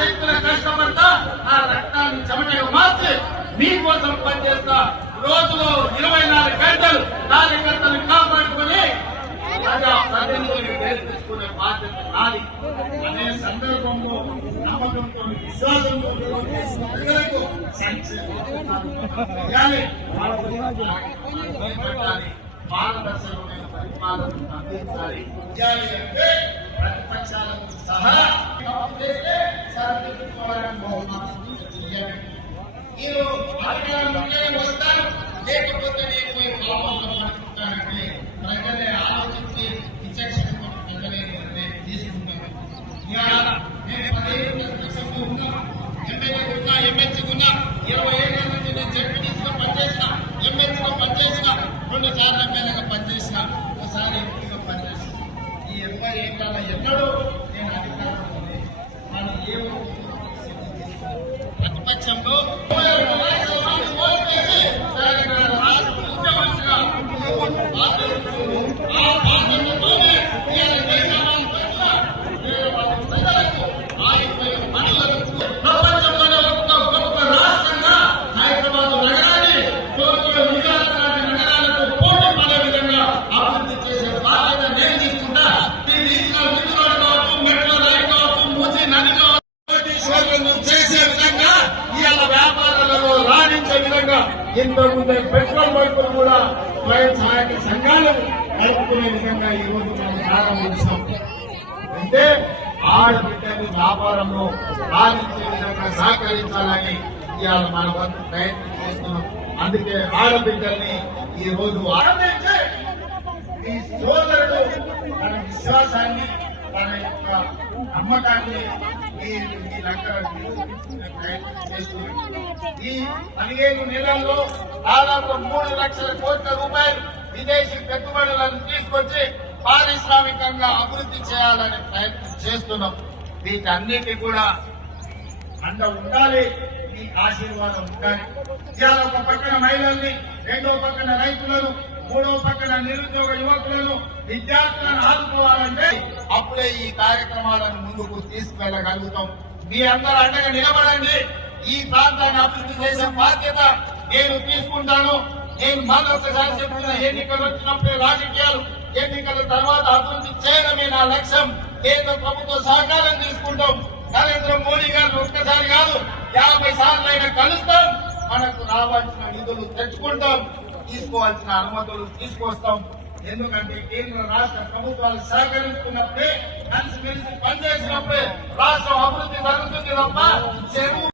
దిక్కున కష్టపడతా ఆ రక్తాన్ని చెమటగా మార్చి మీకోసం పనిచేస్తా. రోజులో ఇరవై నాలుగు గంటలు కార్యకర్తలు కాపాడుకొని ప్రజా ప్రతినిధులు బాధ్యత నాది. అనే సందర్భంలో నమ్మకంతో విశ్వాసంతో ప్రజలకు పారదర్శకమైన పరిపాలన అందించాలి అంటే ప్రతిపక్షాలకు సహా తప్పు చేస్తే సరిదిద్దుకోవాలని బహుమానం చేయాలి. మీరు అధికారంలోనే వస్తారు లేకపోతే నేను పోయి ఈ ఎనభై ఏళ్ళ ఎన్నడూ నేను అధికారంలో లేదు. కానీ ఏ ఒక్క ప్రతిపక్షంలో విధంగా ఇంతకుముందే పెట్రోల్ బంకులు కూడా స్వయం సహాయక సంఘాలు నడుపుకునే విధంగా ఈ రోజు మనం ప్రారంభించాం. అంటే ఆడబిడ్డలు వ్యాపారంలో సాధించే విధంగా సహకరించాలని ఇవాళ మన వంతు ప్రయత్నం చేస్తున్నాం. అందుకే ఆడబిడ్డల్ని ఈ రోజు ఆరంభించి ఈ సోదరుడు తన విశ్వాసాన్ని తన యొక్క నమ్మకాన్ని ఈ ఈ పదిహేను నెలల్లో దాదాపు మూడు లక్షల కోట్ల రూపాయలు విదేశీ పెట్టుబడులను తీసుకొచ్చి పారిశ్రామికంగా అభివృద్ధి చేయాలని ప్రయత్నం చేస్తున్నాం. వీటన్నిటి కూడా అండ ఉండాలి మీ ఆశీర్వాదం ఉండాలి. ఇవాళ ఒక పక్కన మహిళల్ని రెండో పక్కన రైతులను మూడో పక్కన నిరుద్యోగ యువకులను విద్యార్థులను ఆదుకోవాలంటే అప్పుడే ఈ కార్యక్రమాలను ముందుకు తీసుకెళ్ళగలుగుతాం. మీ అందరూ అండగా నిలబడండి. ఈ ప్రాంతాన్ని అభివృద్ధి చేసే బాధ్యత నేను తీసుకుంటాను. నేను మరొకసారి చెప్తున్నా ఎన్నికలు వచ్చినప్పుడు రాజకీయాలు ఎన్నికల తర్వాత అభివృద్ధి చేయడమే నా లక్ష్యం. కేంద్ర ప్రభుత్వ సహకారం తీసుకుంటాం. నరేంద్ర మోడీ గారిని ఒక్కసారి కాదు యాభై సార్లు అయినా కలుస్తాం. మనకు రావాల్సిన నిధులు తెచ్చుకుంటాం. తీసుకోవాల్సిన అనుమతులు తీసుకొస్తాం. ఎందుకంటే కేంద్ర రాష్ట్ర ప్రభుత్వాలు సహకరించుకున్నప్పుడే కలిసి మెలిసి పనిచేసినప్పుడే రాష్ట్రం అభివృద్ధి జరుగుతుంది తప్ప చెరువు